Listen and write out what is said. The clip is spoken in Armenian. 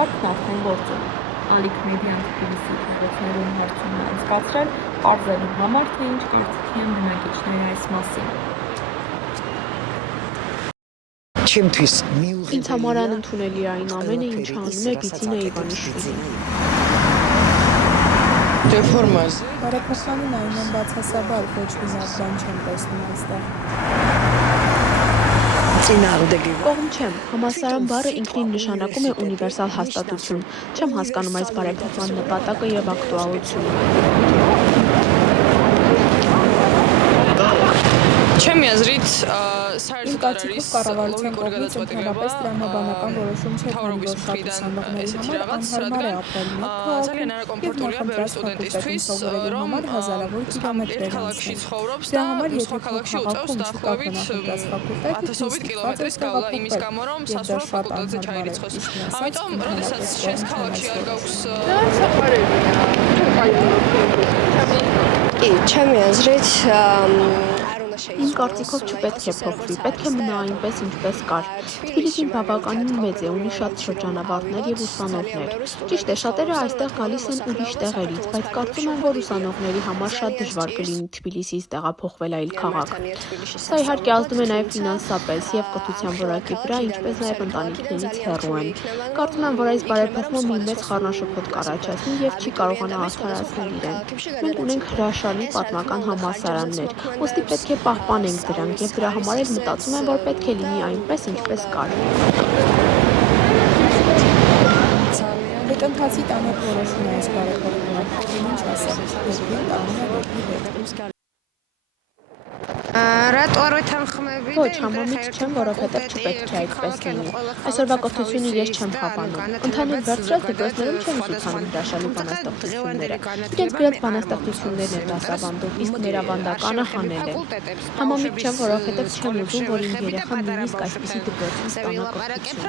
համակարգն արդեն գործում։ Ալիք Մեդիան Թբիլիսի ուղղություններում հարցում է անցկացրել, պարզելու համար, թե ինչ կարծիքի են բնակիչները այս մասին։ Ինձ համար անընդունելի է այն ամենը, ինչը անում է Բիձինա Իվանիշվիլին։ Բարեփոխանին այն եմ բացասաբար ոչ մի լավ բան չեմ տեսնում այստեղ։ Կողմ չեմ, համալսարան բառը ինքնին նշանակում է ունիվերսալ հաստատություն։ Չեմ հասկանում այս բարեփոխման նպատակը և ակտուալությունը։ Իմ կարծիքով կառավարության կողմից ընդհանրապես տրամաբանական որոշում չէ, քանի որ շատ ուսանողների համար անհարմար է ապրել մեկ քաղաքում և նախընտրած ֆակուլտետում սովորելու համար հազարավոր կիլոմետրեր անցնել։ Դրա համար, եթե քո քաղաքում չկա քո նախընտրած ֆակուլտետ, դու ստիպված ես տեղափոխվել, և դա շատ անհարմար է, ճիշտն ասած, ընդհանրապես կողմ չեմ այս որոշումը։ Իմ կարծիքով չպետք է փոխվի, պետք է մնա այնպես, ինչպես կար։ Թբիլիսին բավականին մեծ է, ունի շատ շրջանավարտներ և ուսանողներ։ Ճիշտ է, շատերը այստեղ գալիս են ուրիշ տեղերից, բայց կարծում եմ, որ ուսանողների համար շատ դժվար կլինի Թբիլիսից տեղափոխվել այլ քաղաք։ Սա իհարկե ազդում է նաև ֆինանսապես և կրթության որակի վրա, ինչպես նաև ընտանիքներից հեռու են։ Կարծում եմ, որ այս բարեփոխումը մի մեծ խառնաշփոթ կառաջացնի և չի կարողանա արդարացնել իրեն։ Մենք ունենք հրաշալի պատմական համալսարաններ, ուստի պետք է պահպանենք դրանք և դրա համար էլ մտածում եմ, որ պետք է լինի այնպես, ինչպես կար։ Հետընթացի տանող որոշում է այս բարեփոխումը, ինչ ասեմ, երկրին տանում է դեպի հետ։ Ոչ, համոզիչ չեմ, որովհետև չպետք է այդպես լինի։ Այսօրվա կրթությունը ես չեմ հավանում։ Ընդհանուր վերցրած դպրոցներում չեն ուսուցանում հրաշալի բանաստեղծությունները։ Իրենց գրած բանաստեղծություններն են դասավանդում, իսկ մեր ավանդականը հանել են։ Համոզիչ չեմ, որովհետև չեմ ուզում, որ իմ երեխան նույնիսկ այսպիսի դպրոցից ստանա կրթություն։